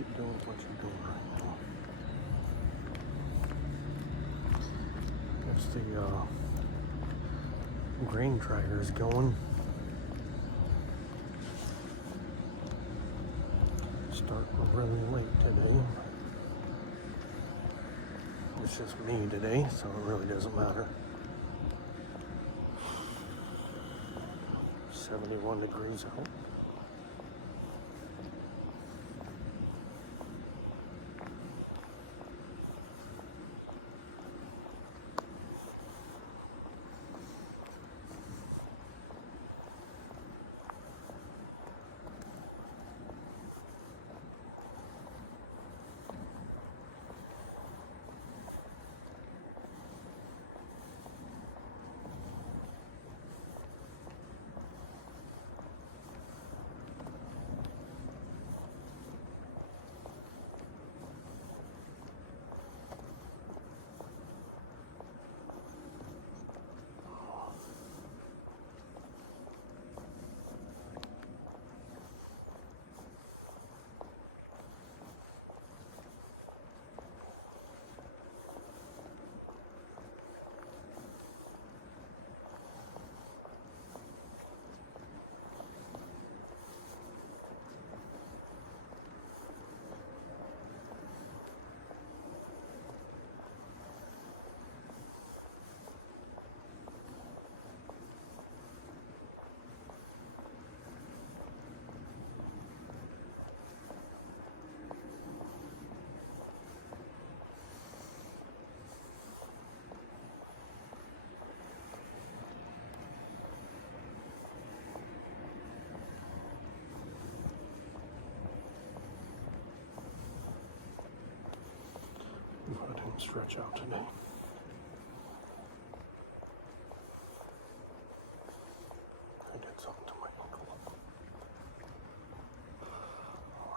keep doing what you're doing right now. There's the grain dryers going. Starting really late today. It's just me today, so it really doesn't matter. 71 degrees out. I didn't stretch out today. I did something to my ankle.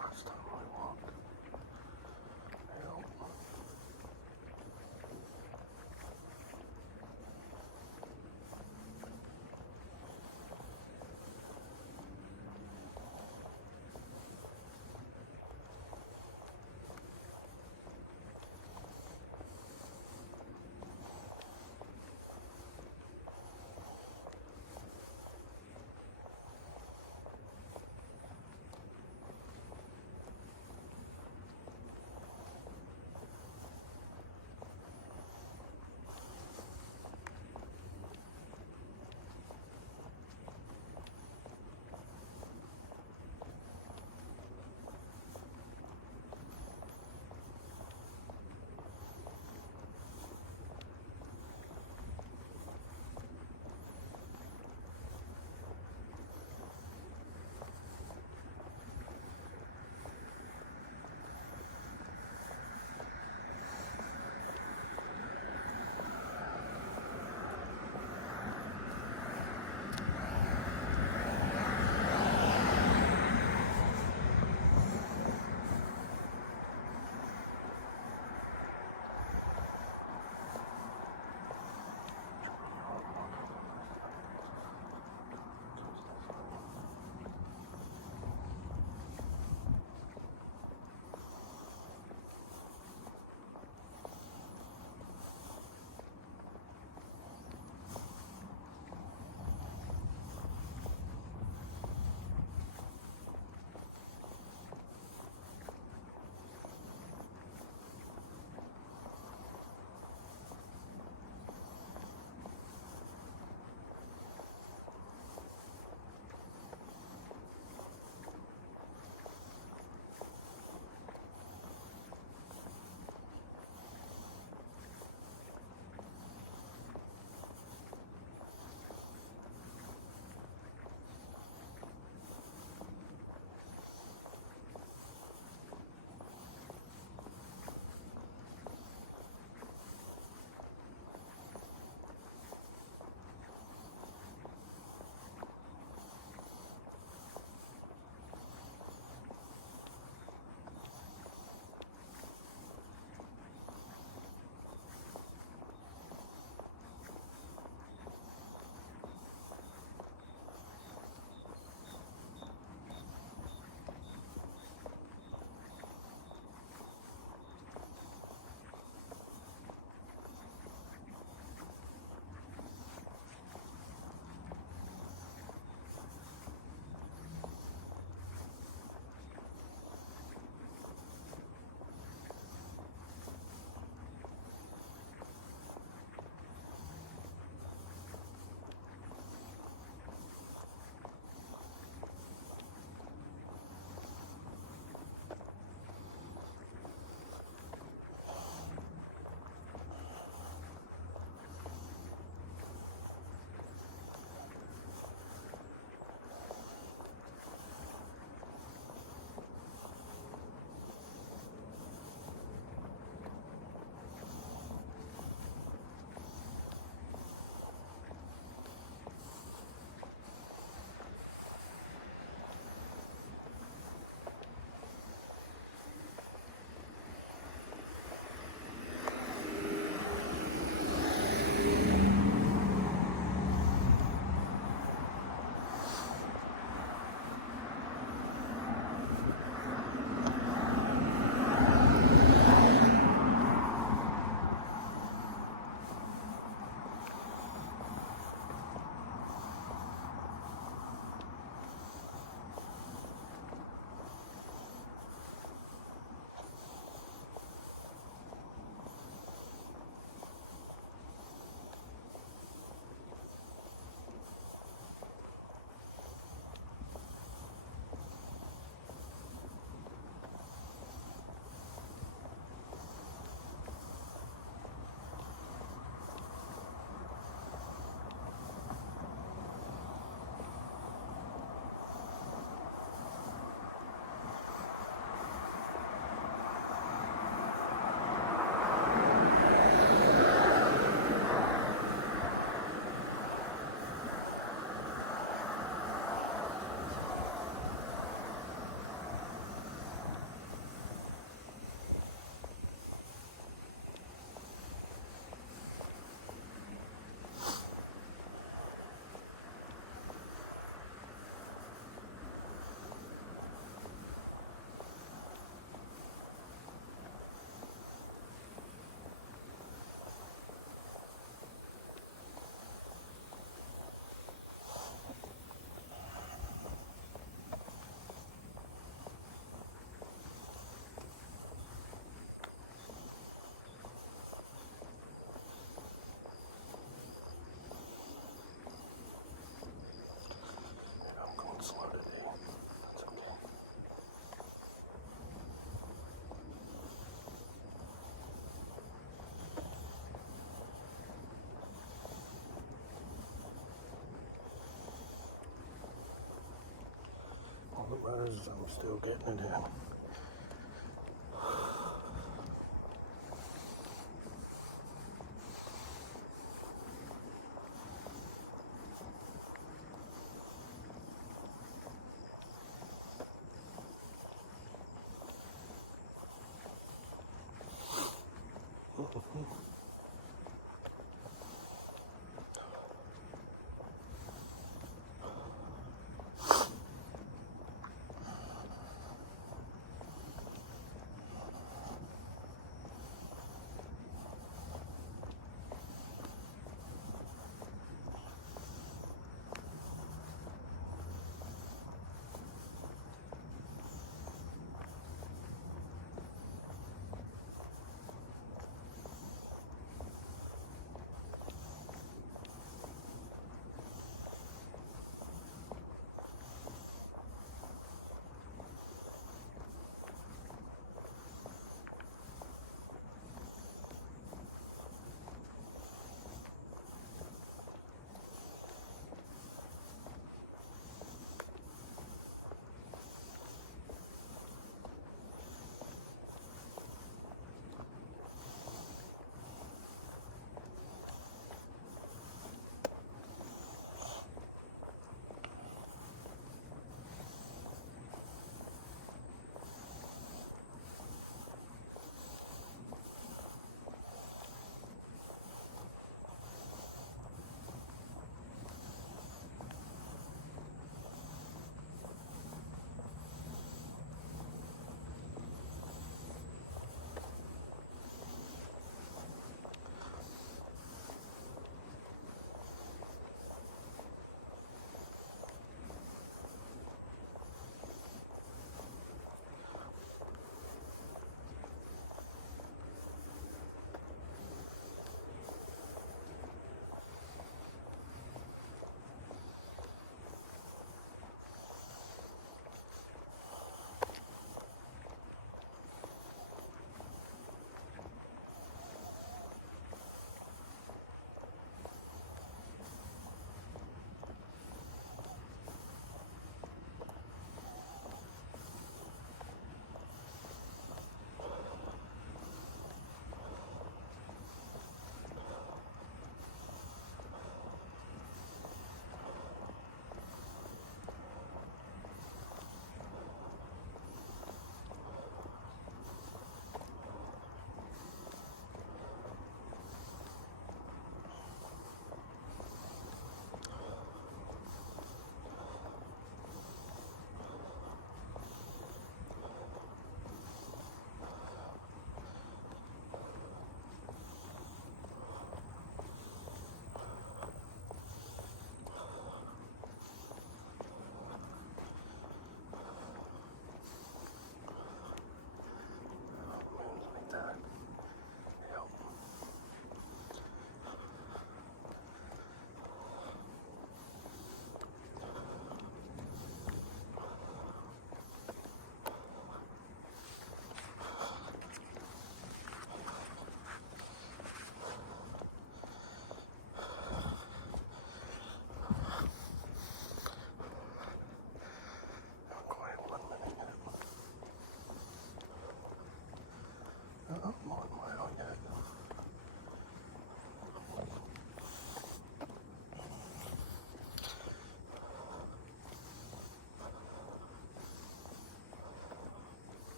Last time I walked. buzz. I'm still getting it in.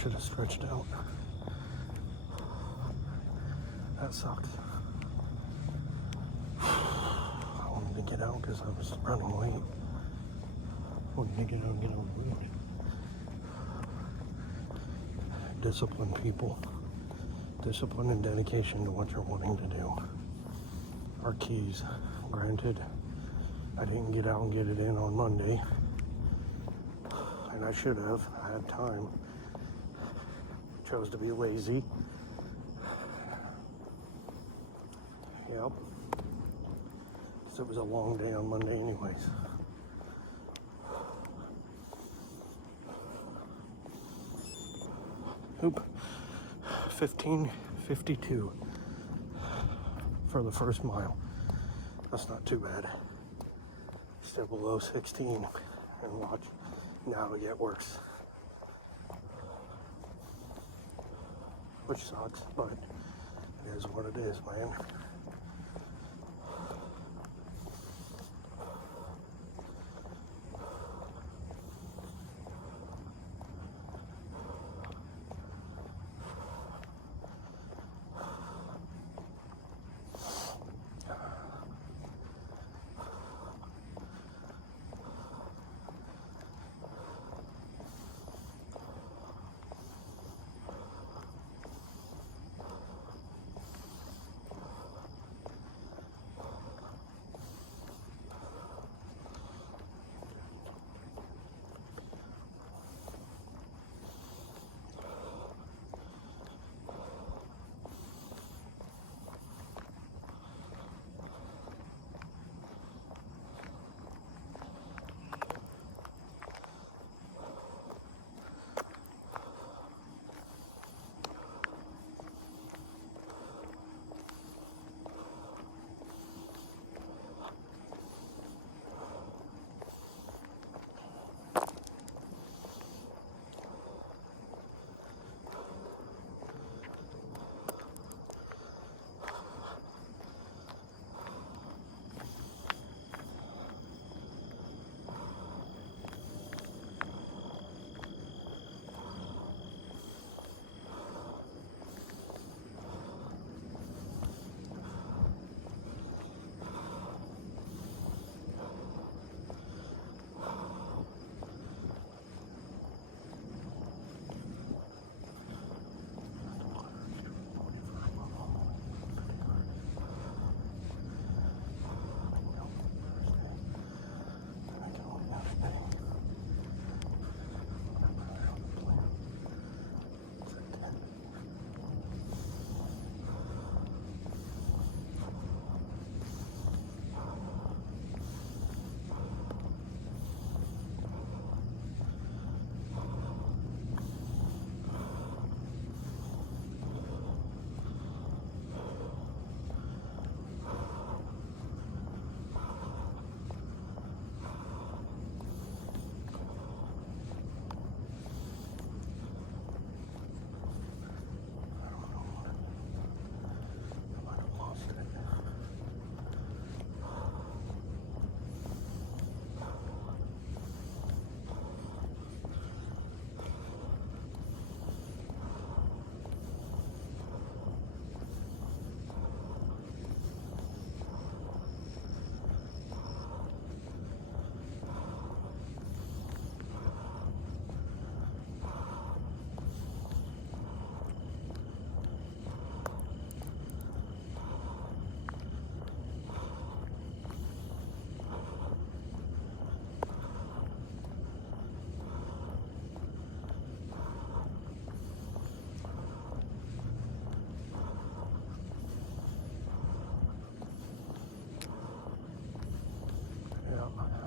should have stretched out. That sucks. I wanted to get out because I was running late. I wanted to get out and get on the road. Discipline, people. Discipline and dedication to what you're wanting to do are keys. Granted, I didn't get out and get it in on Monday, and I should have. I had time. Chose to be lazy. Yep. So it was a long day on Monday anyways. Oop. 15:52 for the first mile. That's not too bad. Still below 16. And watch, now it get worse. Which sucks, but it is what it is, man.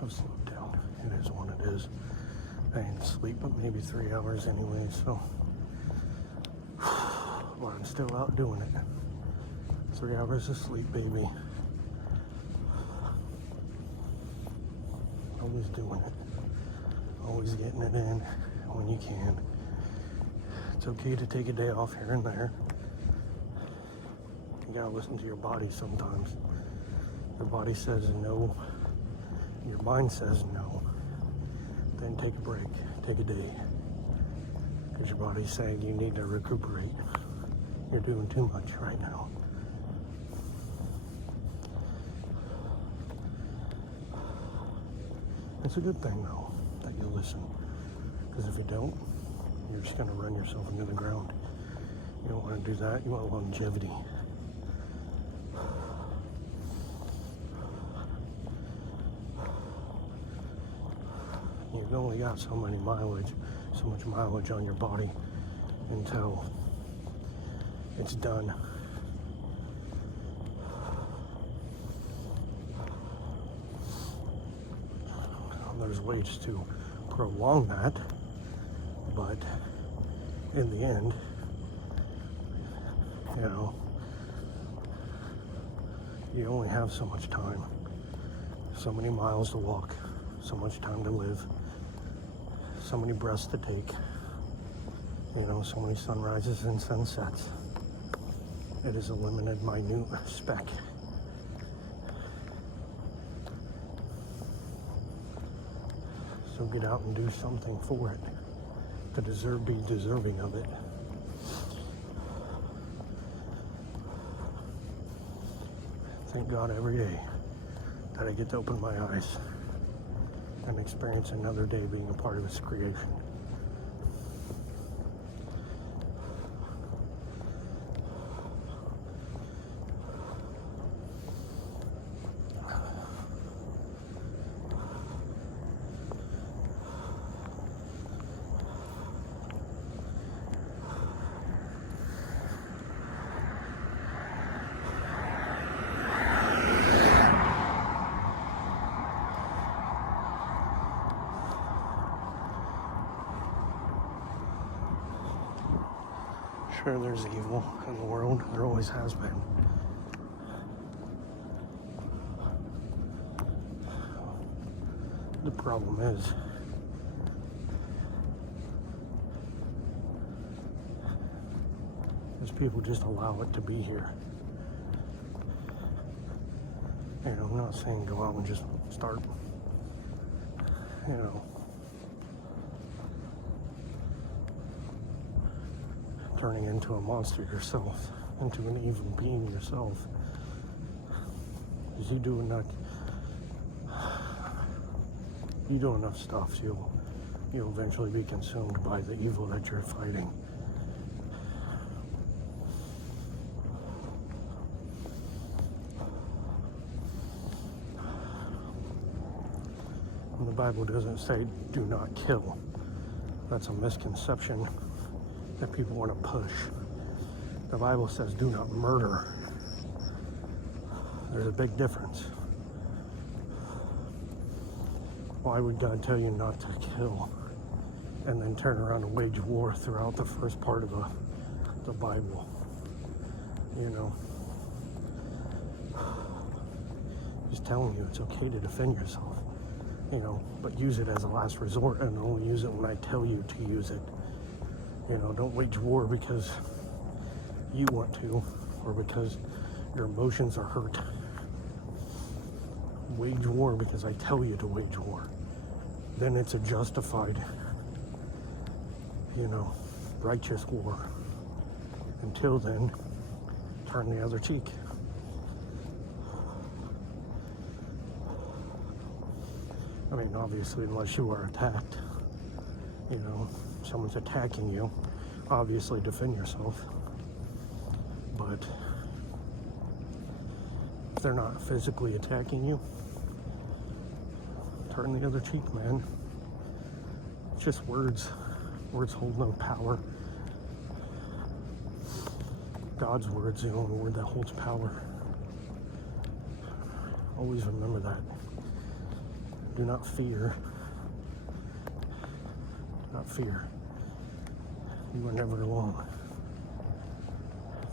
I've slowed down. It is what it is. I ain't asleep but maybe 3 hours anyway, so but I'm still out doing it. 3 hours of sleep, baby. Always doing it. Always getting it in when you can. It's okay to take a day off here and there. You gotta listen to your body sometimes. Your body says no. Your mind says no. Then take a break. Take a day. Because your body's saying you need to recuperate. You're doing too much right now. It's a good thing, though, that you listen. Because if you don't, you're just going to run yourself into the ground. You don't want to do that. You want longevity. You've only got so much mileage on your body until it's done. There's ways to prolong that, but in the end, you only have so much time, so many miles to walk, so much time to live, so many breaths to take, so many sunrises and sunsets. It is a limited, minute speck. So get out and do something for it to be deserving of it. Thank God every day that I get to open my eyes and experience another day being a part of His creation. Sure, there's evil in the world. There always has been. The problem is, people just allow it to be here. I'm not saying go out and just start, turning into a monster yourself, into an evil being yourself. Because you do enough stuff, you'll eventually be consumed by the evil that you're fighting. And the Bible doesn't say do not kill. That's a misconception that people want to push. The Bible says do not murder. There's a big difference. Why would God tell you not to kill and then turn around and wage war throughout the first part of the Bible? He's telling you it's okay to defend yourself, but use it as a last resort and only use it when I tell you to use it. Don't wage war because you want to or because your emotions are hurt. Wage war because I tell you to wage war. Then it's a justified, righteous war. Until then, turn the other cheek. Obviously, unless you are attacked, someone's attacking you, obviously defend yourself. But if they're not physically attacking you, turn the other cheek, man. It's just words. Words hold no power. God's word's the only word that holds power. Always remember that. Do not fear. Do not fear. You are never alone,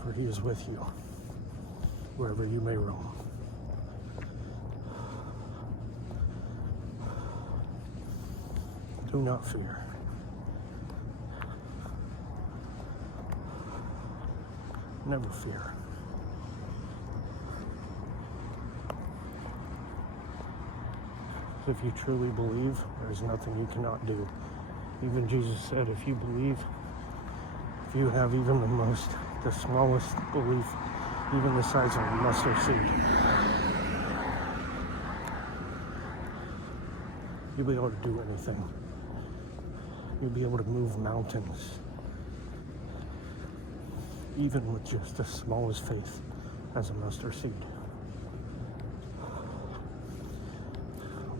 for He is with you wherever you may roam. Do not fear. Never fear. If you truly believe, there is nothing you cannot do. Even Jesus said, if you believe, If you have even the smallest belief, even the size of a mustard seed, you'll be able to do anything. You'll be able to move mountains, even with just the smallest faith as a mustard seed.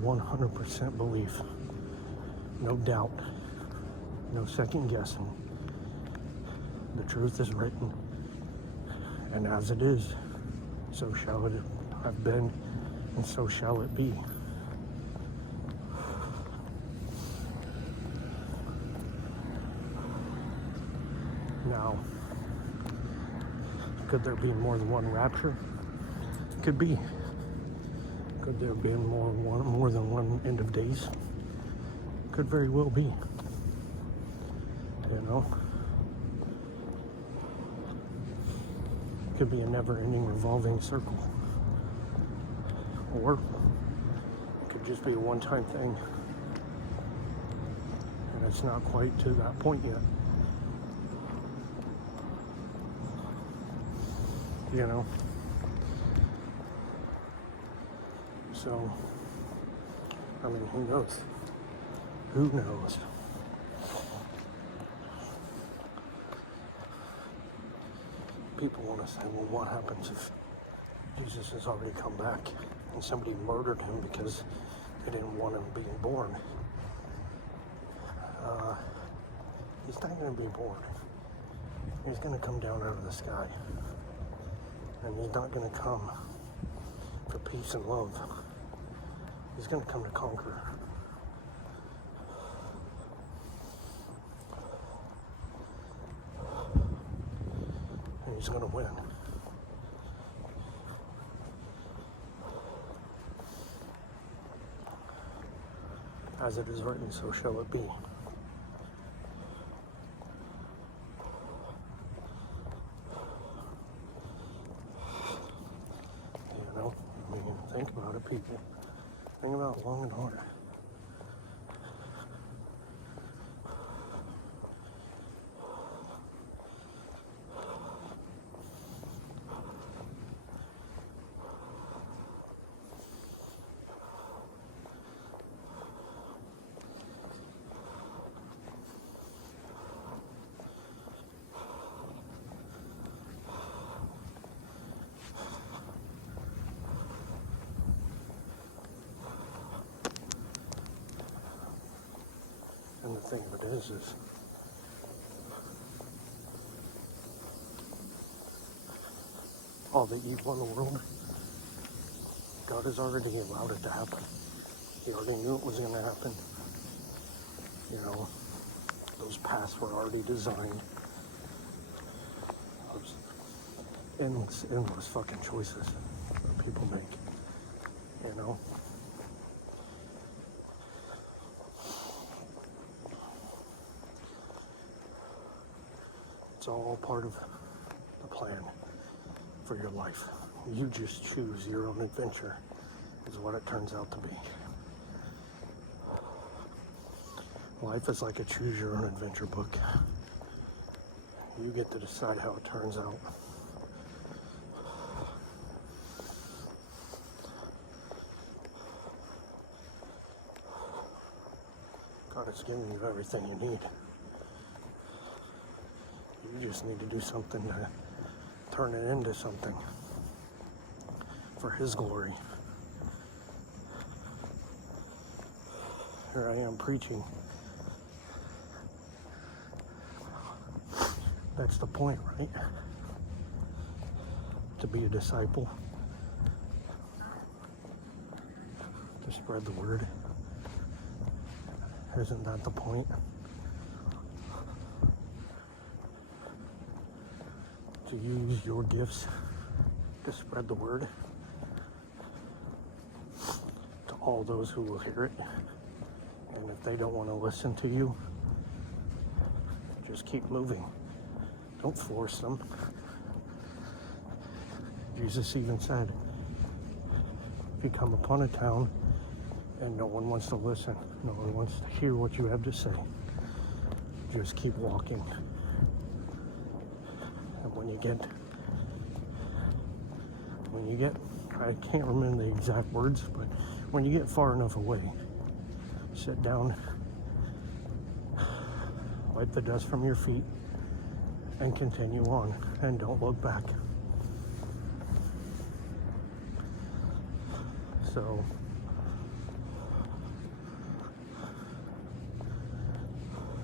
100% belief, no doubt, no second guessing. The truth is written, and as it is, so shall it have been, and so shall it be. Now, could there be more than one rapture? Could be. Could there be more than one end of days? Could very well be. You know? Could be a never-ending revolving circle. Or it could just be a one-time thing. And it's not quite to that point yet. You know? So, I mean, who knows? Who knows? People want to say, well, what happens if Jesus has already come back and somebody murdered him because they didn't want him being born? He's not going to be born. He's going to come down out of the sky. And he's not going to come for peace and love. He's going to come to conquer. And he's going to win. As it is written, so shall it be. Think about it, people. Think about it long and hard. And the thing of it is all the evil in the world, God has already allowed it to happen. He already knew it was going to happen. You know, those paths were already designed. Those endless fucking choices that people make, you know. It's all part of the plan for your life. You just choose your own adventure, is what it turns out to be. Life is like a choose your own adventure book. You get to decide how it turns out. God has given you everything you need. You just need to do something to turn it into something for His glory. Here I am preaching. That's the point, right? To be a disciple. To spread the word. Isn't that the point? To use your gifts to spread the word to all those who will hear it. And if they don't want to listen to you, just keep moving. Don't force them. Jesus even said, if you come upon a town and no one wants to listen, no one wants to hear what you have to say, just keep walking. when you get, I can't remember the exact words, but when you get far enough away, sit down, wipe the dust from your feet, and continue on, and don't look back. So,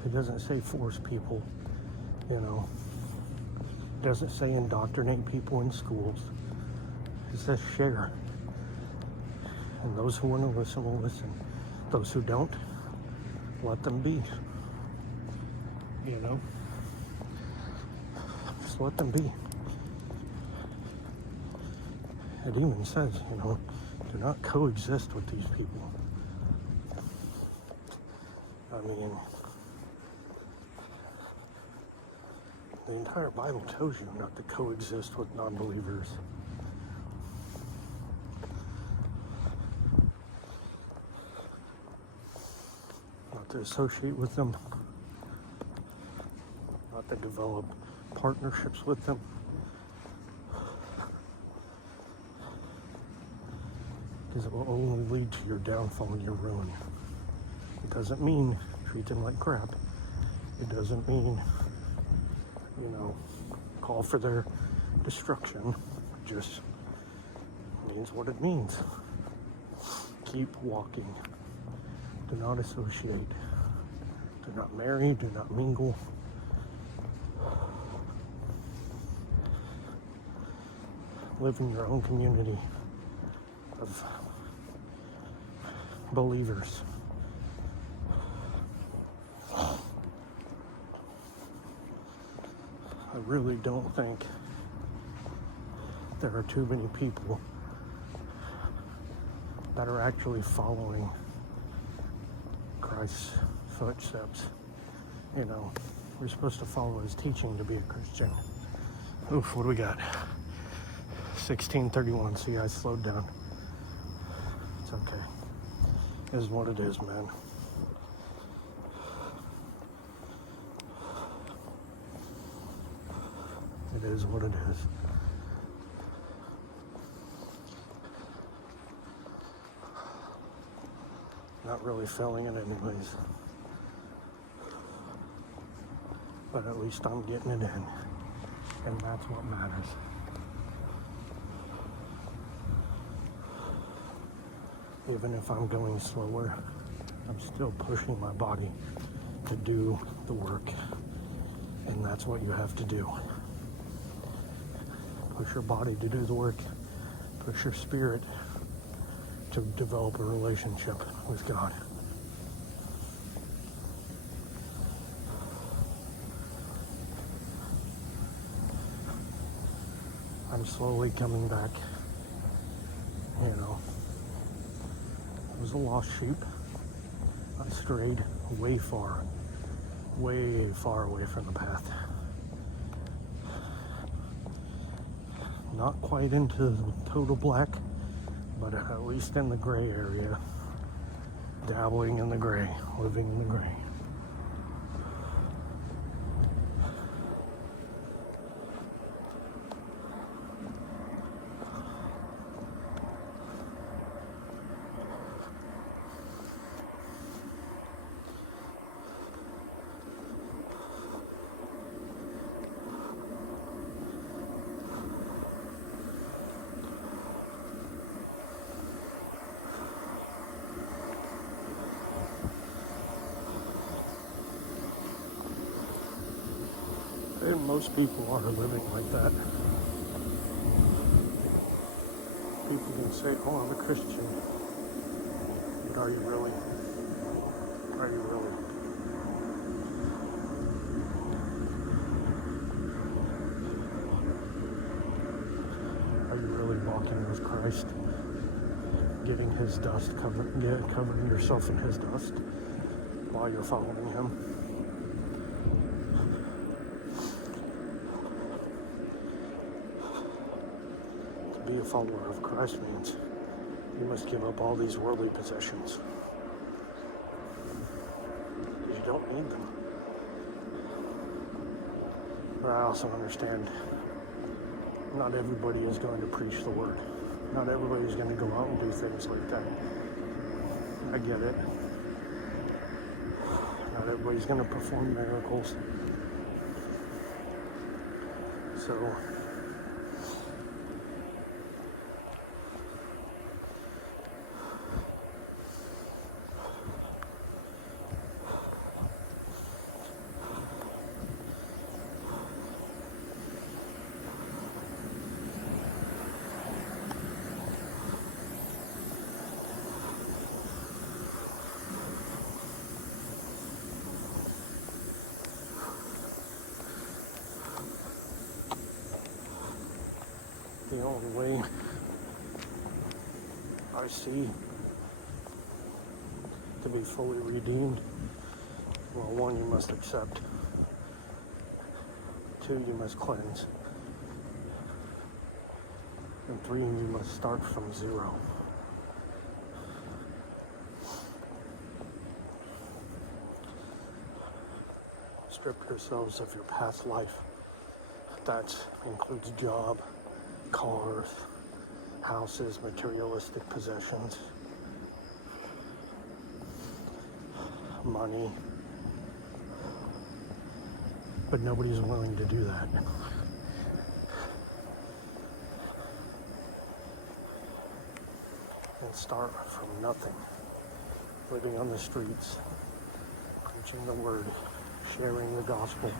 it doesn't say force people, you know. It doesn't say indoctrinate people in schools. It says share. And those who want to listen will listen. Those who don't, let them be. You know? Just let them be. It even says, you know, do not coexist with these people. I mean, the entire Bible tells you not to coexist with non-believers. Not to associate with them. Not to develop partnerships with them. Because it will only lead to your downfall and your ruin. It doesn't mean treat them like crap. It doesn't mean, you know, call for their destruction. It just means what it means. Keep walking. Do not associate. Do not marry. Do not mingle. Live in your own community of believers. I really don't think there are too many people that are actually following Christ's footsteps. You know, we're supposed to follow his teaching to be a Christian. Oof, what do we got? 16:31. See, I slowed down. It's okay. It is what it is, man. It is what it is. Not really feeling it anyways. But at least I'm getting it in. And that's what matters. Even if I'm going slower, I'm still pushing my body to do the work. And that's what you have to do. Push your body to do the work. Push your spirit to develop a relationship with God. I'm slowly coming back. You know, I was a lost sheep. I strayed way far away from the path. Not quite into the total black, but at least in the gray area. Dabbling in the gray, living in the gray. And most people are living like that. People can say, oh, I'm a Christian. But are you really? Are you really? Are you really walking with Christ? Getting his dust, covering yourself in his dust while you're following him? Be a follower of Christ means you must give up all these worldly possessions. You don't need them. But I also understand Not everybody is going to preach the word. Not everybody is going to go out and do things like that. I get it. Not everybody's going to perform miracles. So, the only way I see to be fully redeemed, well, one, you must accept. Two, you must cleanse. And three, you must start from zero. Strip yourselves of your past life. That includes job, cars, houses, materialistic possessions, money. But nobody's willing to do that. And start from nothing. Living on the streets, preaching the word, sharing the gospel,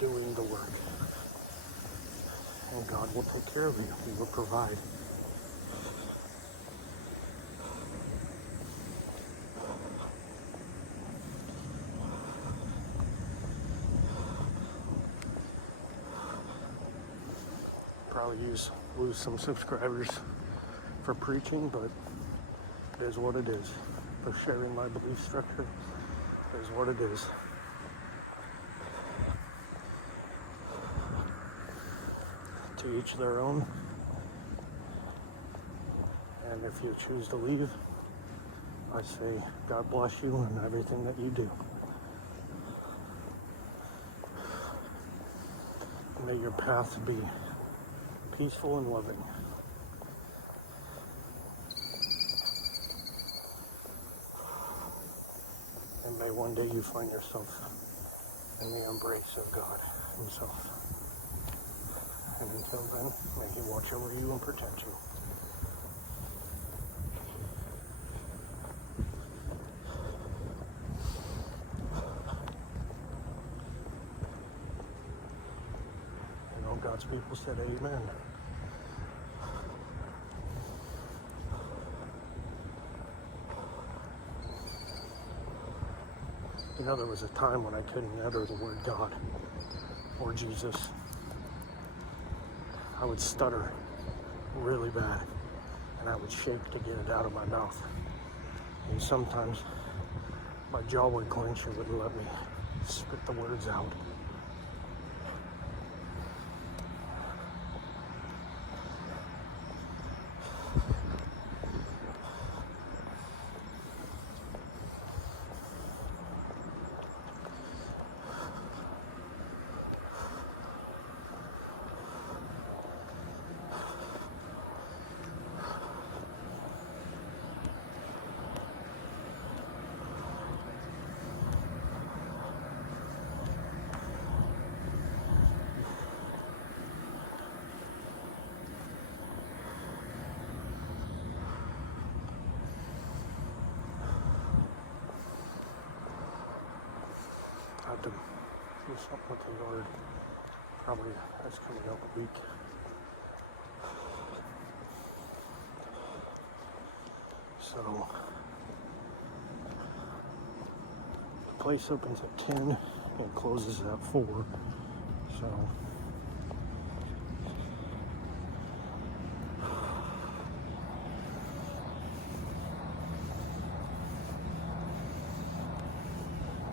doing the work. And God will take care of you. He will provide. Probably lose some subscribers for preaching, but it is what it is. For sharing my belief structure, it is what it is. To each their own. And if you choose to leave, I say God bless you and everything that you do. May your path be peaceful and loving. And may one day you find yourself in the embrace of God Himself. And until then, may He watch over you and protect you. And all God's people said amen. You know, there was a time when I couldn't utter the word God or Jesus. I would stutter really bad, and I would shake to get it out of my mouth. And sometimes my jaw would clench and wouldn't let me spit the words out. I have to do something with the yard. Probably that's coming up a week. So the place opens at 10 and closes at 4. So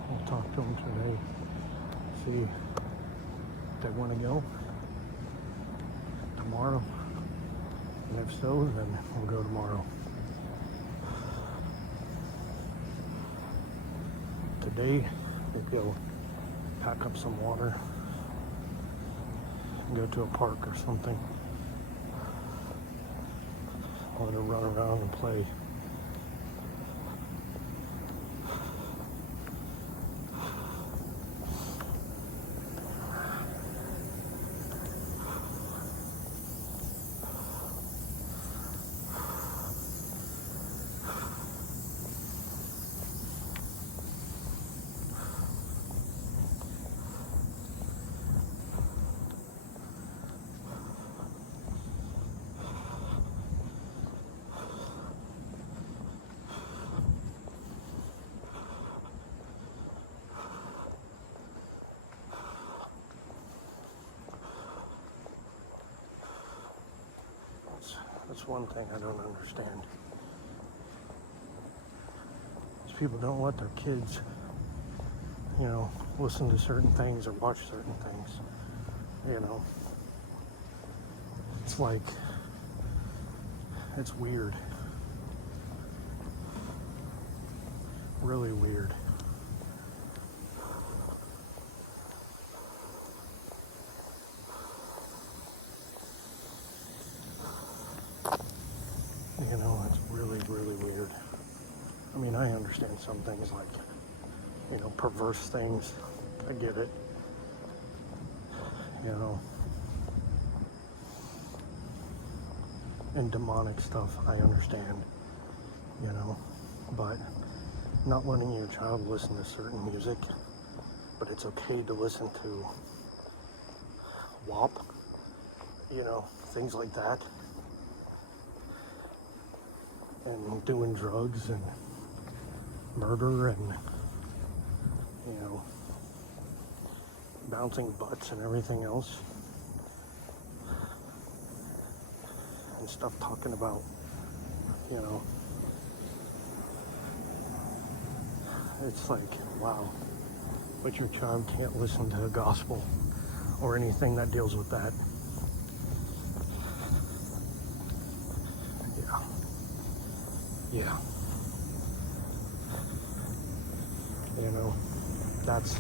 I'll talk to them today. See if they want to go tomorrow. And if so, then we'll go tomorrow. Today, we'll go pack up some water, and go to a park or something. Let her run around and play. That's one thing I don't understand. Is people don't let their kids, listen to certain things or watch certain things. It's like, it's weird. Really weird. It's really, really weird. I mean, I understand some things like, perverse things. I get it. And demonic stuff, I understand. But not letting your child listen to certain music, but it's okay to listen to WAP, things like that. And doing drugs and murder and, bouncing butts and everything else. And stuff talking about, it's like, wow. But your child can't listen to the gospel or anything that deals with that. Yeah. That's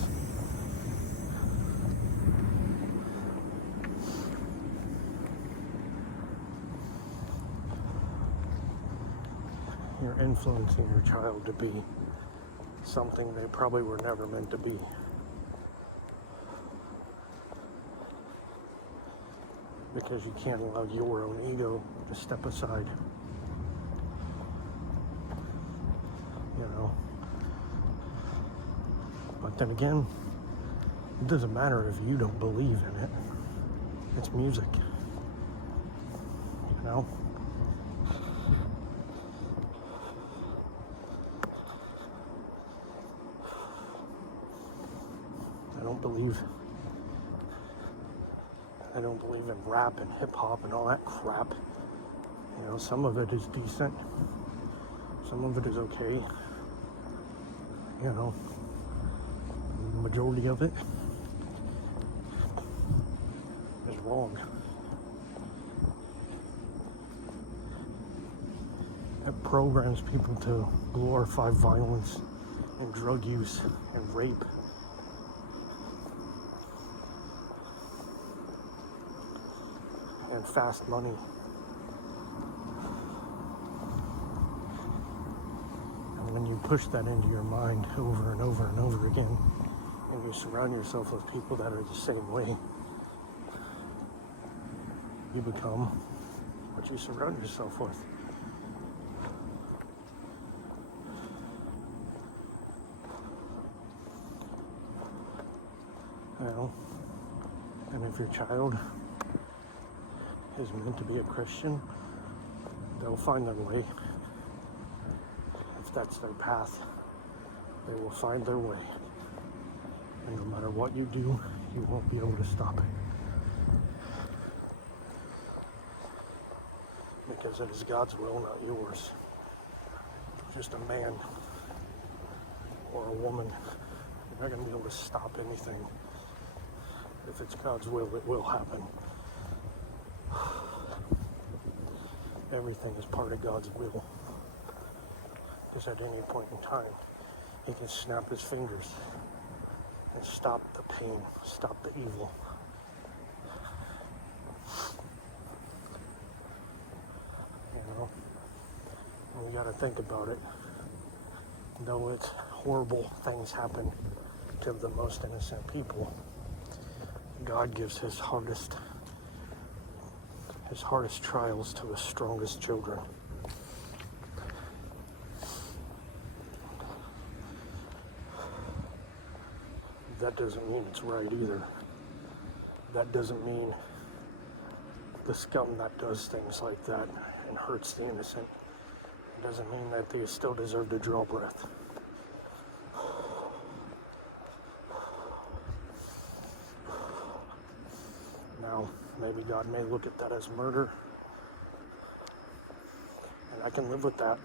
you're influencing your child to be something they probably were never meant to be. Because you can't allow your own ego to step aside. But then again, it doesn't matter if you don't believe in it. It's music. I don't believe in rap and hip hop and all that crap. Some of it is decent. Some of it is okay. The majority of it is wrong. It programs people to glorify violence and drug use and rape. And fast money. And when you push that into your mind over and over and over again, and you surround yourself with people that are the same way, you become what you surround yourself with. And if your child is meant to be a Christian, they'll find their way. If that's their path, they will find their way. And no matter what you do, you won't be able to stop it. Because it is God's will, not yours. Just a man or a woman, you're not going to be able to stop anything. If it's God's will, it will happen. Everything is part of God's will. Because at any point in time, he can snap his fingers and stop the pain, stop the evil. You know, and we got to think about it. Though it's horrible things happen to the most innocent people, God gives his hardest trials to his strongest children. That doesn't mean it's right either. That doesn't mean the scum that does things like that and hurts the innocent, it doesn't mean that they still deserve to draw breath. Now, maybe God may look at that as murder, and I can live with that.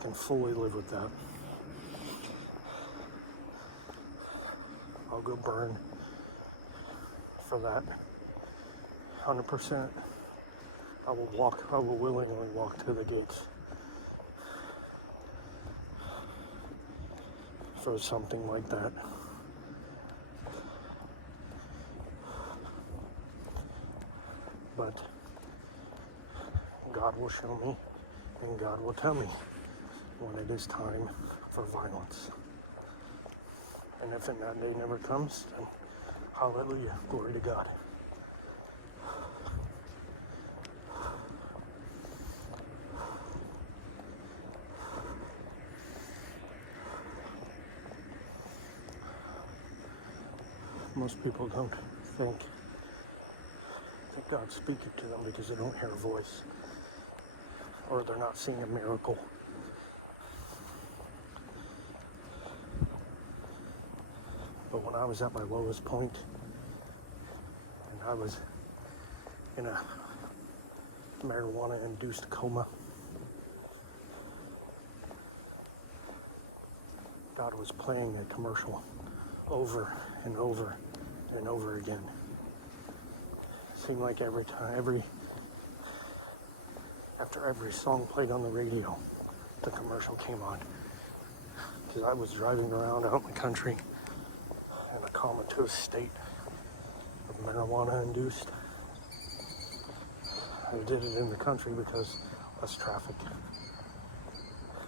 I can fully live with that. I'll go burn for that. 100%. I will willingly walk to the gates for something like that. But God will show me, and God will tell me when it is time for violence. And if that day never comes, then hallelujah, glory to God. Most people don't think that God's speaking to them because they don't hear a voice, or they're not seeing a miracle. But when I was at my lowest point, and I was in a marijuana-induced coma, God was playing a commercial over and over and over again. Seemed like after every song played on the radio, the commercial came on. Because I was driving around out in the country in a comatose state of marijuana-induced. I did it in the country because less traffic.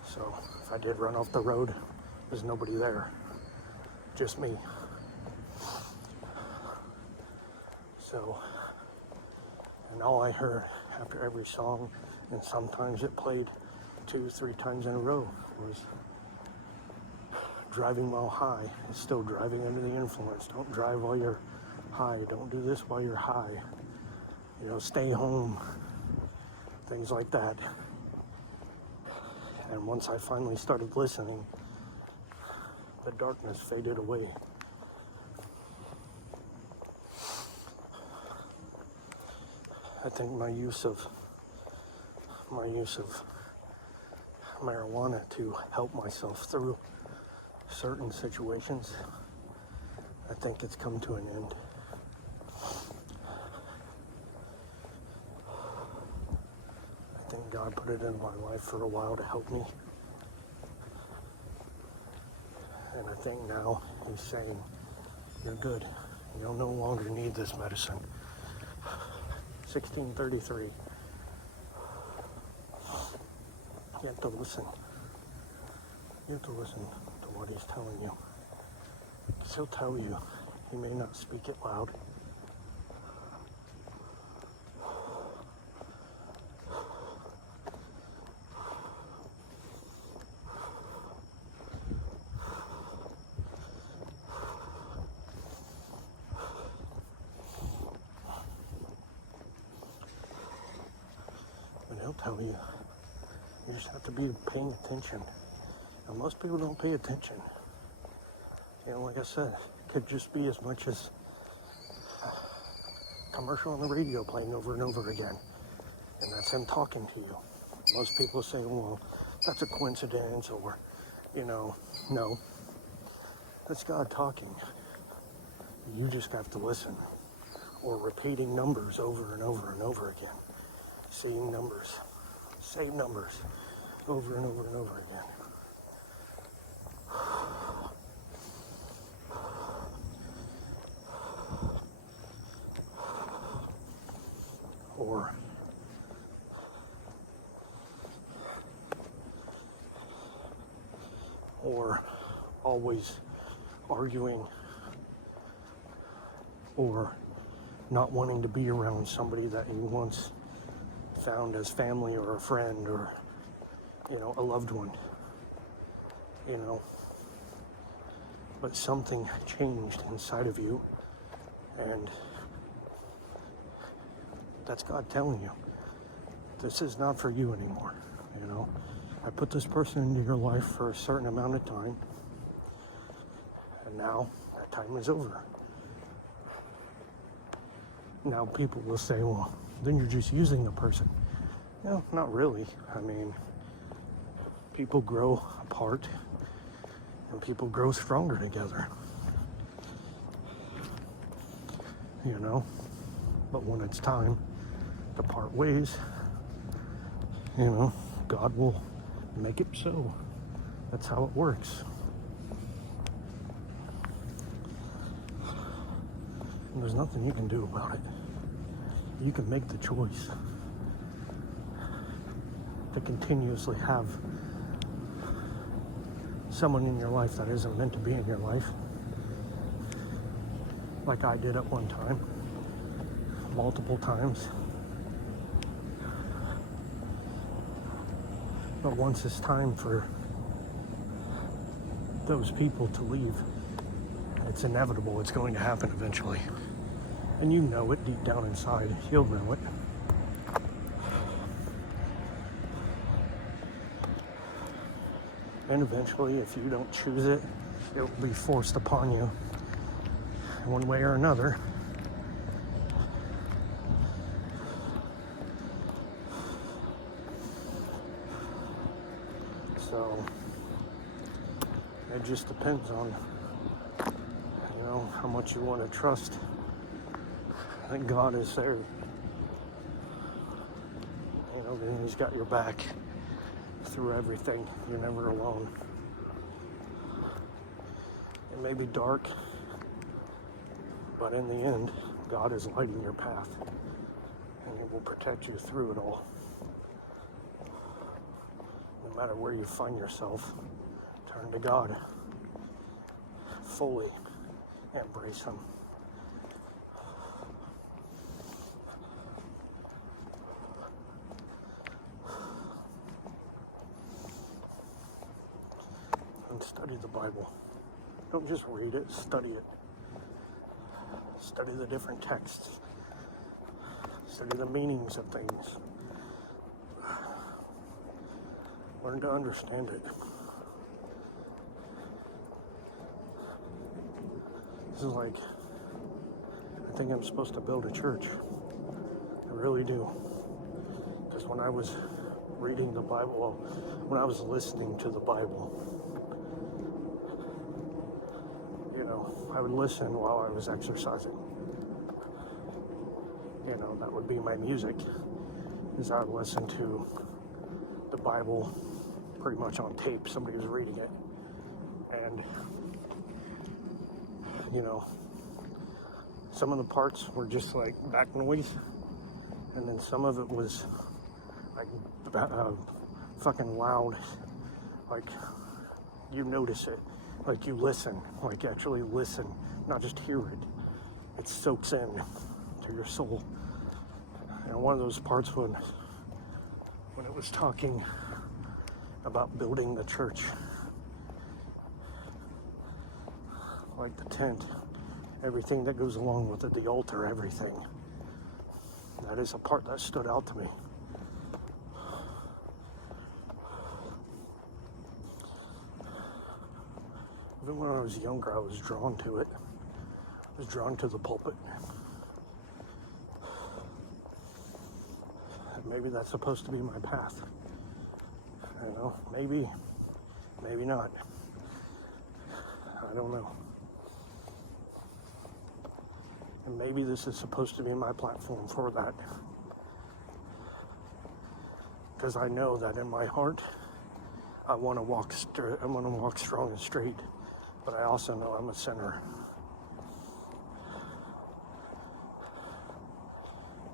So if I did run off the road, there's nobody there, just me. So, and all I heard after every song, and sometimes it played 2-3 times in a row, was driving while high is still driving under the influence. Don't drive while you're high. Don't do this while you're high. You know, stay home. Things like that. And once I finally started listening, the darkness faded away. I think my use of marijuana to help myself through certain situations, I think it's come to an end. I think God put it in my life for a while to help me. And I think now he's saying, you're good. You'll no longer need this medicine. 1633. You have to listen. You have to listen to what he's telling you. Because he'll tell you. He may not speak it loud. But he'll tell you. You just have to be paying attention. And most people don't pay attention. You know, like I said, it could just be as much as a commercial on the radio playing over and over again. And that's him talking to you. Most people say, well, that's a coincidence, or, you know, no. That's God talking. You just have to listen. Or repeating numbers over and over and over again. Seeing numbers. Same numbers. Over and over and over again. or always arguing, or not wanting to be around somebody that you once found as family or a friend or, a loved one, but something changed inside of you, and that's God telling you, this is not for you anymore. I put this person into your life for a certain amount of time, and now that time is over. Now people will say, well, then you're just using the person. No, not really. I mean, people grow apart and people grow stronger together. But when it's time to part ways, God will make it so. That's how it works. And there's nothing you can do about it. You can make the choice to continuously have someone in your life that isn't meant to be in your life, like I did at one time, multiple times. But once it's time for those people to leave, it's inevitable. It's going to happen eventually. And you know it deep down inside. You'll know it. And eventually, if you don't choose it, it will be forced upon you one way or another. So it just depends on, how much you want to trust. I think God is there. Then He's got your back through everything. You're never alone. It may be dark, but in the end, God is lighting your path, and He will protect you through it all. No matter where you find yourself, turn to God. Fully embrace Him. And study the Bible. Don't just read it, study it. Study the different texts. Study the meanings of things. Learn to understand it. This is like, I think I'm supposed to build a church. I really do. Because when I was reading the Bible, when I was listening to the Bible, I would listen while I was exercising. That would be my music, is I would listen to the Bible pretty much on tape. Somebody was reading it. And, some of the parts were just like back noise. And then some of it was like fucking loud. Like, you notice it. Like, you listen, like actually listen, not just hear it. It soaks in to your soul. And one of those parts when it was talking about building the church, like the tent, everything that goes along with it, the altar, everything. That is a part that stood out to me. Even when I was younger, I was drawn to it. I was drawn to the pulpit. And maybe that's supposed to be my path. Maybe not. I don't know. And maybe this is supposed to be my platform for that. Because I know that in my heart, I want to walk strong and straight. But I also know I'm a sinner.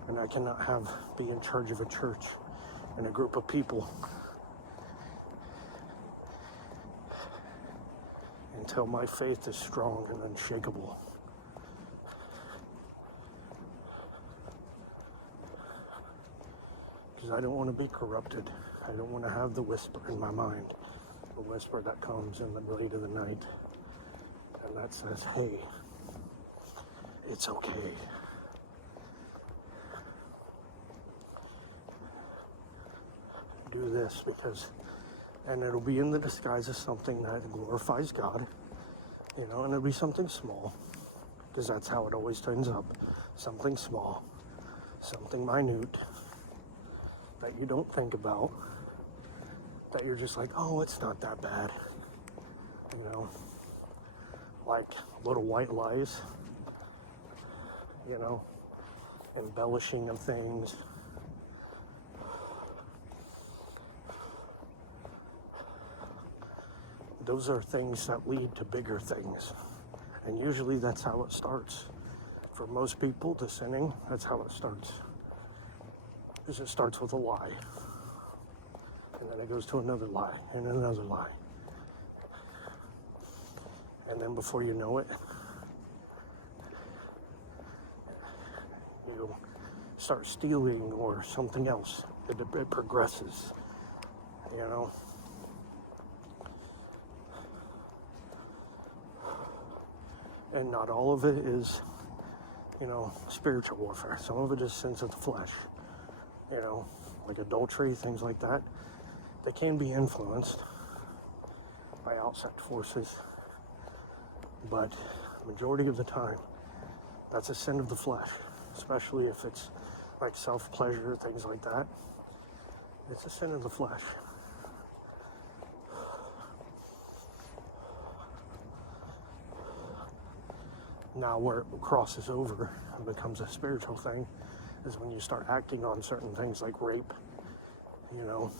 And I cannot be in charge of a church and a group of people until my faith is strong and unshakable. Because I don't want to be corrupted. I don't want to have the whisper in my mind, the whisper that comes in the late of the night, and that says, hey, it's okay. Do this because, and it'll be in the disguise of something that glorifies God, and it'll be something small, because that's how it always turns up. Something small, something minute that you don't think about, that you're just like, oh, it's not that bad, like little white lies, embellishing of things. Those are things that lead to bigger things. And usually that's how it starts. For most people, the sinning, that's how it starts. Because it starts with a lie. And then it goes to another lie, and another lie. And then before you know it, you start stealing or something else. It progresses, And not all of it is, spiritual warfare. Some of it is sins of the flesh, like adultery, things like that. They can be influenced by outside forces, but majority of the time, that's a sin of the flesh, especially if it's like self-pleasure, things like that. It's a sin of the flesh. Now where it crosses over and becomes a spiritual thing is when you start acting on certain things like rape, and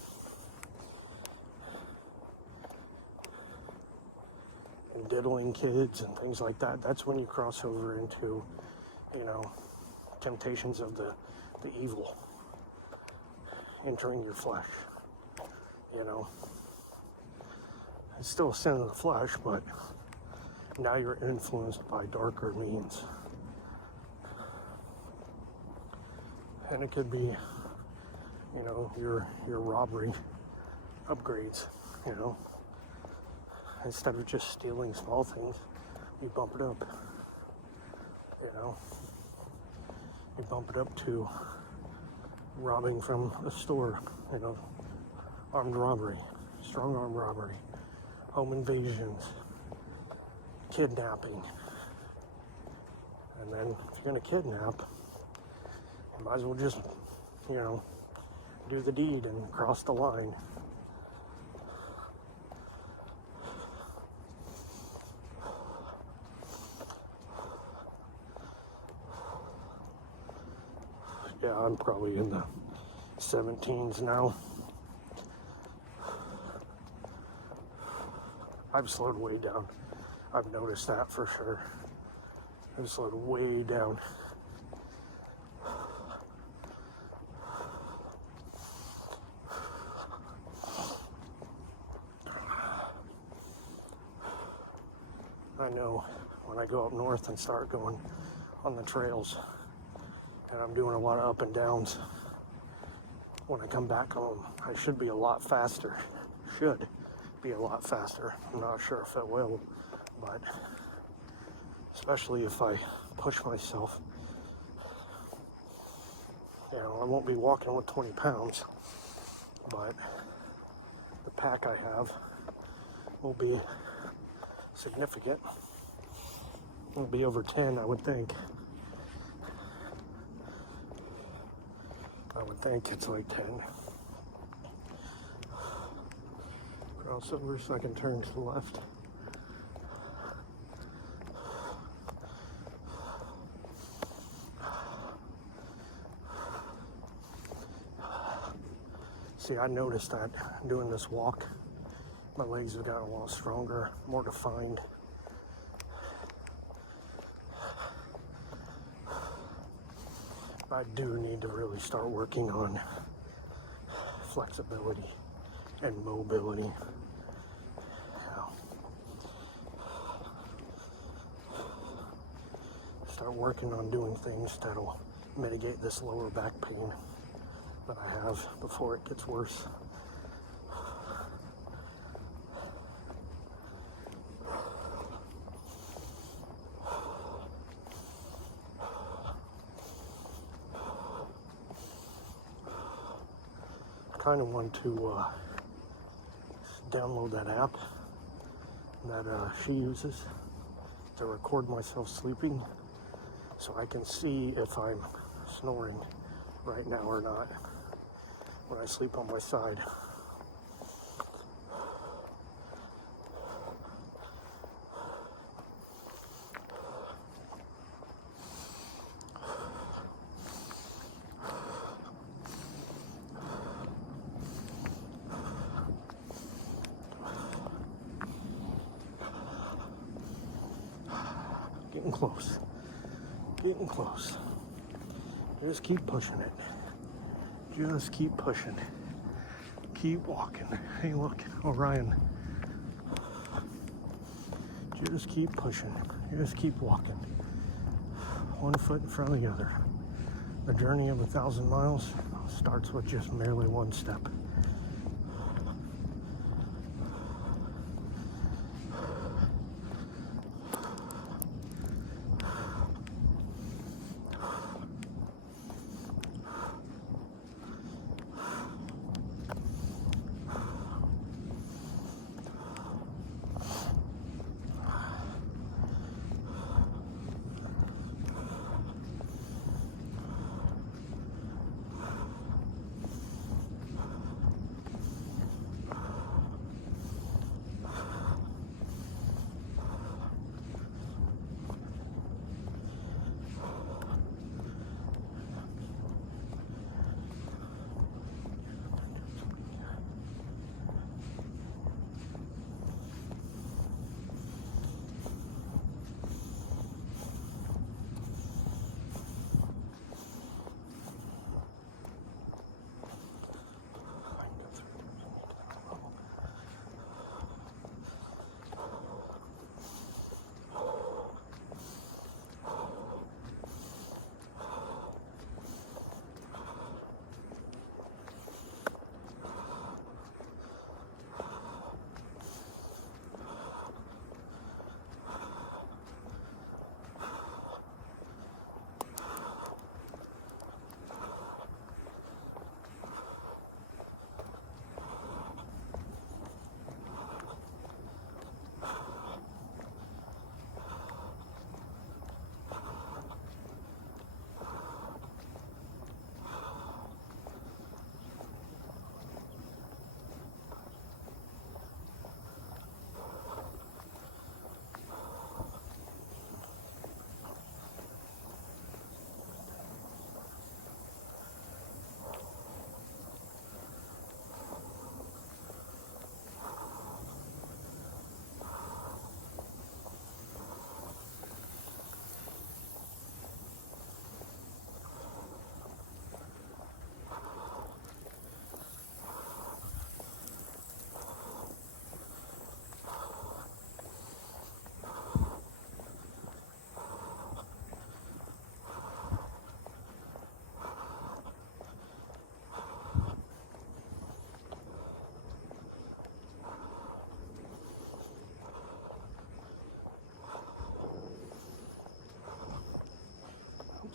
diddling kids and things like that. That's when you cross over into, temptations of the evil entering your flesh, It's still a sin of the flesh, but now you're influenced by darker means. And it could be, your robbery upgrades, Instead of just stealing small things, you bump it up, You bump it up to robbing from a store, armed robbery, strong armed robbery, home invasions, kidnapping. And then if you're going to kidnap, you might as well just, do the deed and cross the line. Yeah, I'm probably in the 17s now. I've slowed way down. I've noticed that for sure. I've slowed way down. I know when I go up north and start going on the trails, and I'm doing a lot of up and downs, when I come back home, I should be a lot faster. Should be a lot faster. I'm not sure if it will, but especially if I push myself. I won't be walking with 20 pounds, but the pack I have will be significant. It'll be over 10, I would think. I would think it's like 10. Cross over so I can turn to the left. See, I noticed that doing this walk, my legs have gotten a lot stronger, more defined. I do need to really start working on flexibility and mobility. Start working on doing things that'll mitigate this lower back pain that I have before it gets worse. I kind of want to download that app that she uses to record myself sleeping, so I can see if I'm snoring right now or not when I sleep on my side. Getting close. Getting close. Just keep pushing it. Just keep pushing. Keep walking. Hey, look, Orion. Just keep pushing. Just keep walking. One foot in front of the other. The journey of 1,000 miles starts with just merely one step.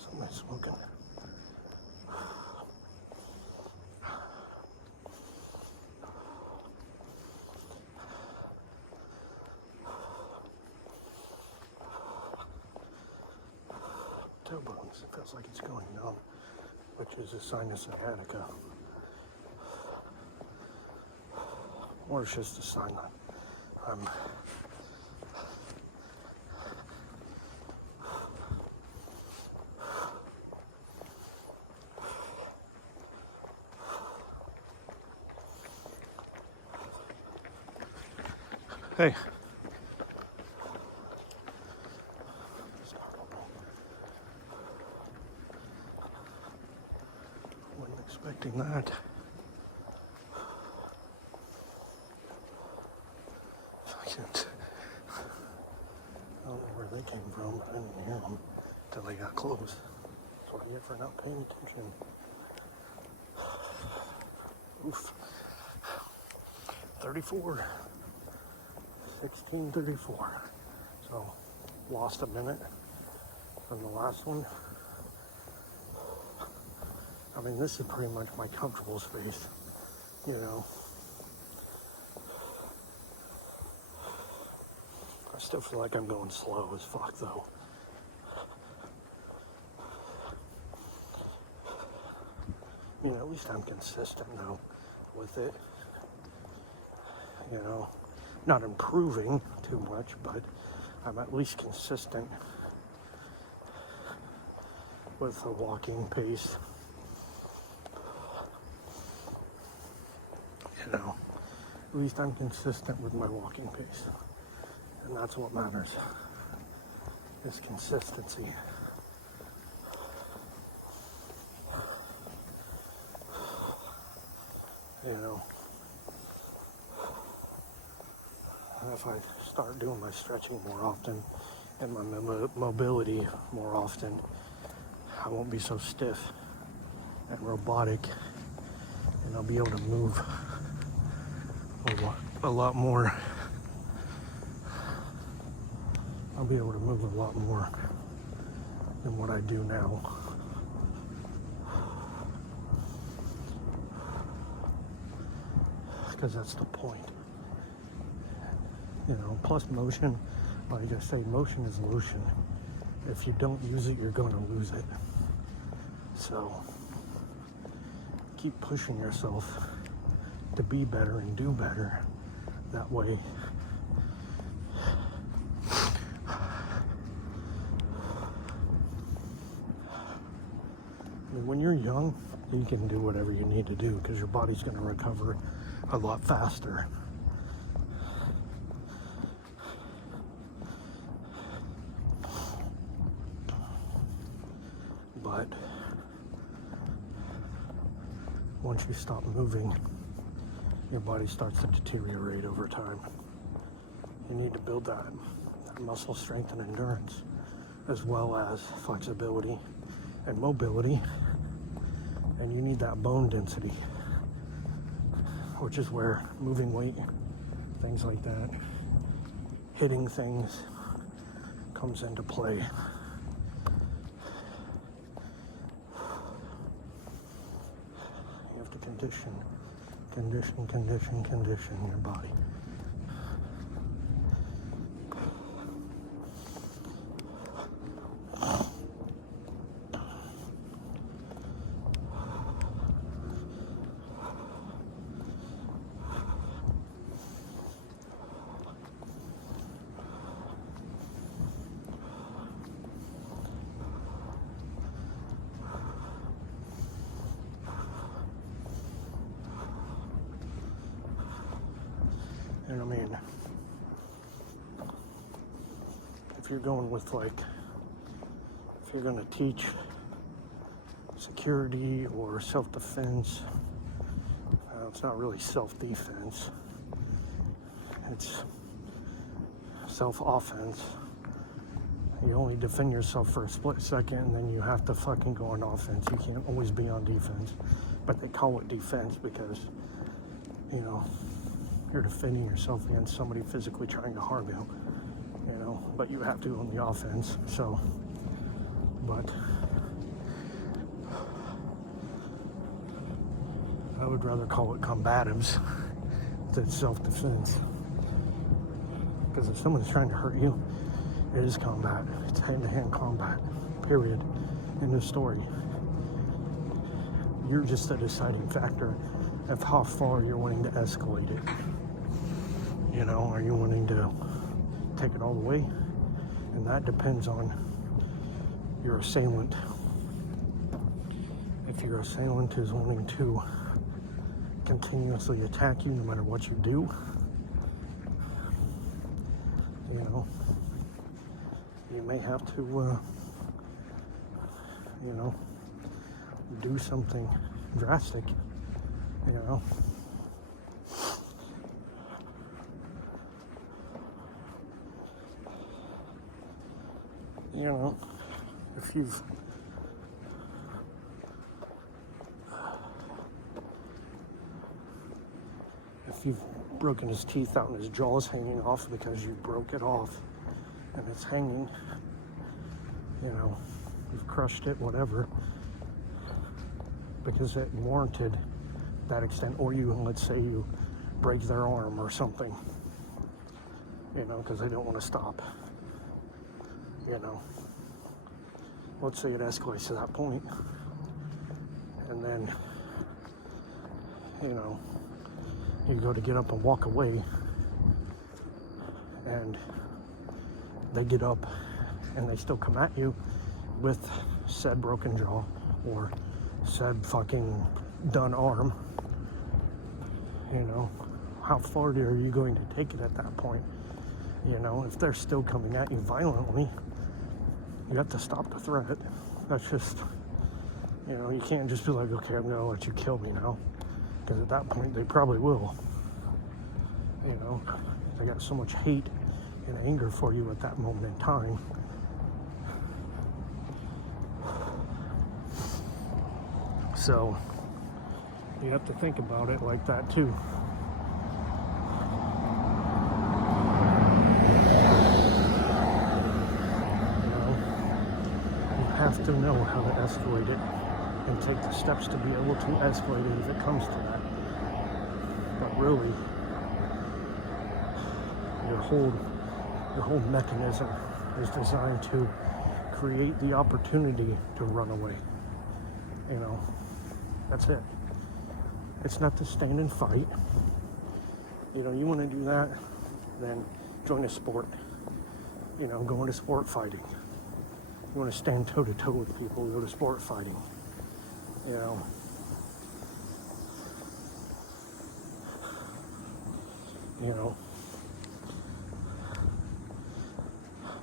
Somebody's smoking. Tailbones, it feels like it's going numb, which is a sinus sciatica. Or it's just a sign that I'm Hey. expecting that. I don't know where they came from, but I didn't hear them until they got close. That's what I get for not paying attention. Oof. 34. 16:34. So, lost a minute from the last one. I mean, this is pretty much my comfortable space, you know. I still feel like I'm going slow as fuck, though. You know, at least I'm consistent, though, with it. You know, not improving too much, but I'm at least consistent with the walking pace. You know, at least I'm consistent with my walking pace. And that's what matters, is consistency. You know, if I start doing my stretching more often and my mobility more often, I won't be so stiff and robotic, and I'll be able to move a lot more. I'll be able to move a lot more than what I do now. Because that's the point. You know, plus motion, like I say, motion is lotion. If you don't use it, you're going to lose it. So, keep pushing yourself to be better and do better. That way, when you're young, you can do whatever you need to do because your body's going to recover a lot faster. But once you stop moving, your body starts to deteriorate over time. You need to build that muscle strength and endurance, as well as flexibility and mobility. And you need that bone density, which is where moving weight, things like that, hitting things comes into play. You have to condition your body. And I mean, if you're going with if you're going to teach security or self-defense, it's not really self-defense, it's self-offense. You only defend yourself for a split second and then you have to fucking go on offense. You can't always be on defense, but they call it defense because, you know, you're defending yourself against somebody physically trying to harm you, you know, but you have to on the offense. So, but I would rather call it combatives than self-defense, because if someone's trying to hurt you, it is combat. It's hand-to-hand combat, period. End of story. You're just a deciding factor of how far you're willing to escalate it. You know, are you wanting to take it all the way? And that depends on your assailant. If your assailant is wanting to continuously attack you no matter what you do, you know, you may have to, you know, do something drastic, you know. You know, if you've broken his teeth out and his jaw is hanging off because you broke it off and it's hanging, you know, you've crushed it, whatever, because it warranted that extent, or you, let's say you break their arm or something, you know, because they don't want to stop, you know. Let's say it escalates to that point, and then, you know, you go to get up and walk away, and they get up and they still come at you with said broken jaw or said fucking done arm. You know, how far are you going to take it at that point? You know, if they're still coming at you violently, you have to stop the threat. That's just, you know, you can't just be like, okay, I'm gonna let you kill me now, because at that point they probably will. You know, they got so much hate and anger for you at that moment in time. So you have to think about it like that too. You know, you have to know how to escalate it and take the steps to be able to escalate it if it comes to that. But really, your whole mechanism is designed to create the opportunity to run away. You know, that's it. It's not to stand and fight. You know, you want to do that, then join a sport. You know, go into sport fighting. You want to stand toe to toe with people, go to sport fighting. You know. You know.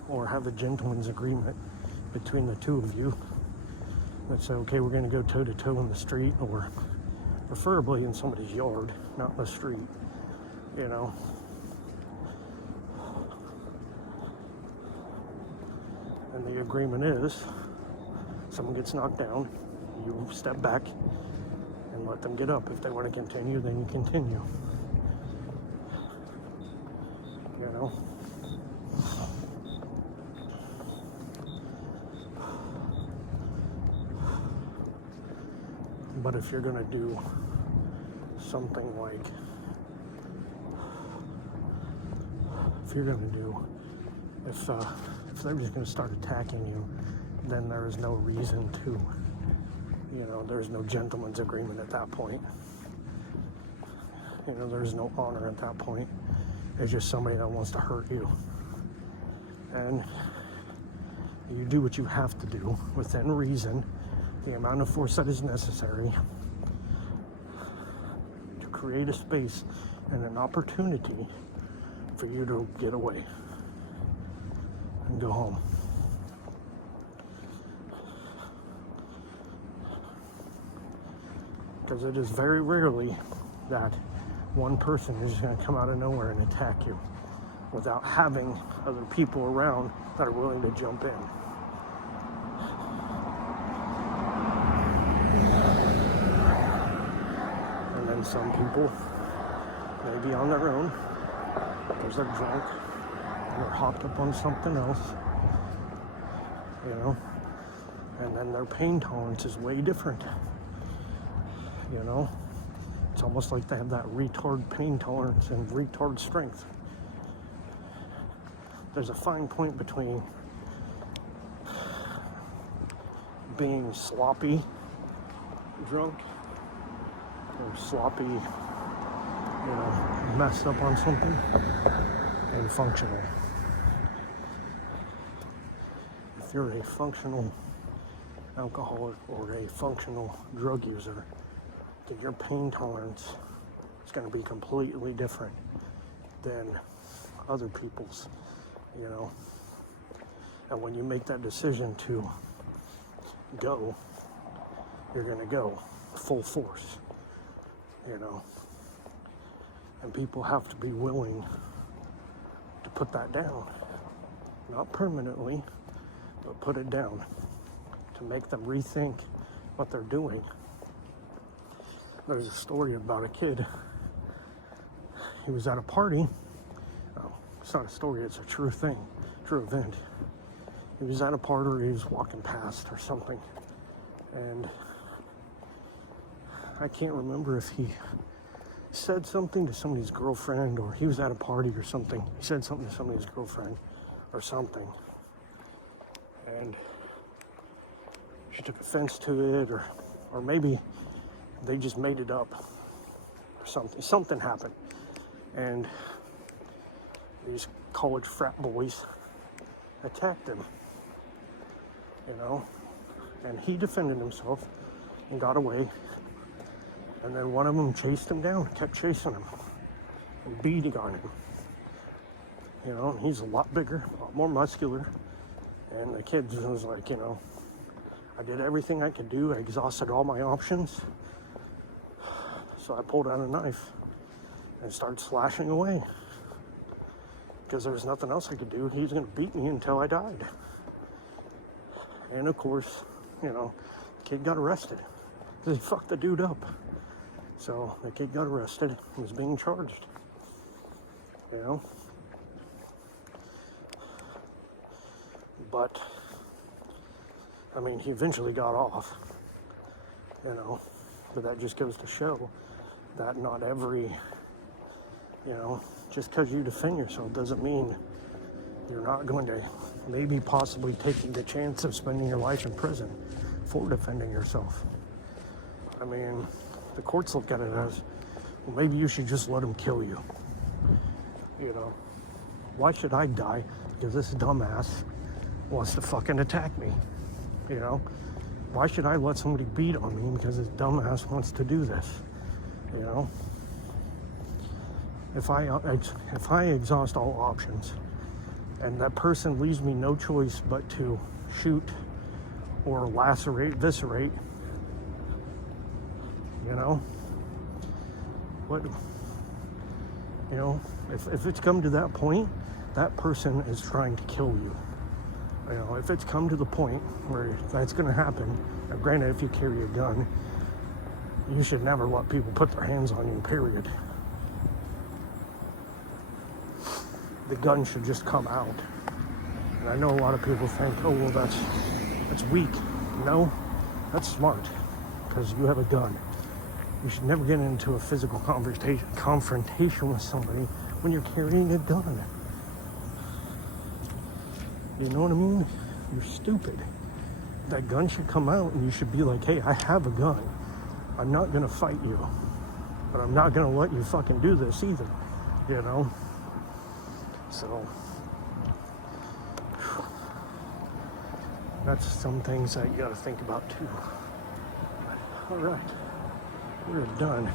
Or have a gentleman's agreement between the two of you. Let's say, okay, we're going to go toe to toe in the street, or preferably in somebody's yard, not in the street, you know. And the agreement is, someone gets knocked down, you step back and let them get up. If they want to continue, then you continue. You know. But if you're going to do something like, if they're just going to start attacking you, then there is no reason to, you know, there's no gentleman's agreement at that point. You know, there's no honor at that point. It's just somebody that wants to hurt you. And you do what you have to do within reason, the amount of force that is necessary to create a space and an opportunity for you to get away and go home. Because it is very rarely that one person is going to come out of nowhere and attack you without having other people around that are willing to jump in. And then some people may be on their own because they're drunk and they're hopped up on something else, you know, and then their pain tolerance is way different, you know. It's almost like they have that retard pain tolerance and retard strength. There's a fine point between being sloppy drunk or sloppy, you know, messed up on something, and functional. If you're a functional alcoholic or a functional drug user, then your pain tolerance is going to be completely different than other people's, you know. And when you make that decision to go, you're going to go. full force, you know. And people have to be willing to put that down. Not permanently, but put it down to make them rethink what they're doing. There's a story about a kid. He was at a party. Oh, it's not a story, it's a true thing, true event. He was at a party, or he was walking past or something. And I can't remember if he said something to somebody's girlfriend, or he was at a party or something. He said something to somebody's girlfriend or something. And she took offense to it, or maybe they just made it up or something. Something happened. And these college frat boys attacked him, you know, and he defended himself and got away. And then one of them chased him down, kept chasing him, and beating on him. You know, and he's a lot bigger, a lot more muscular. And the kid was like, you know, I did everything I could do. I exhausted all my options. So I pulled out a knife and started slashing away. Because there was nothing else I could do. He was going to beat me until I died. And of course, you know, the kid got arrested. He fucked the dude up. So the kid got arrested and was being charged. You know? But, I mean, he eventually got off. You know? But that just goes to show that not every, you know, just because you defend yourself doesn't mean you're not going to maybe possibly take the chance of spending your life in prison for defending yourself. I mean, the courts look at it as, well, maybe you should just let him kill you. You know, why should I die because this dumbass wants to fucking attack me? You know, why should I let somebody beat on me because this dumbass wants to do this? You know, if I exhaust all options and that person leaves me no choice but to shoot or lacerate, eviscerate, you know, what, you know, if it's come to that point, that person is trying to kill you. You know, if it's come to the point where that's going to happen, now granted, if you carry a gun, you should never let people put their hands on you, period. The gun should just come out. And I know a lot of people think, oh, well, that's weak. No, that's smart, because you have a gun. You should never get into a physical confrontation with somebody when you're carrying a gun. You know what I mean? You're stupid. That gun should come out and you should be like, hey, I have a gun. I'm not gonna fight you, but I'm not gonna let you fucking do this either, you know? So, that's some things that you gotta think about too. All right, we're done.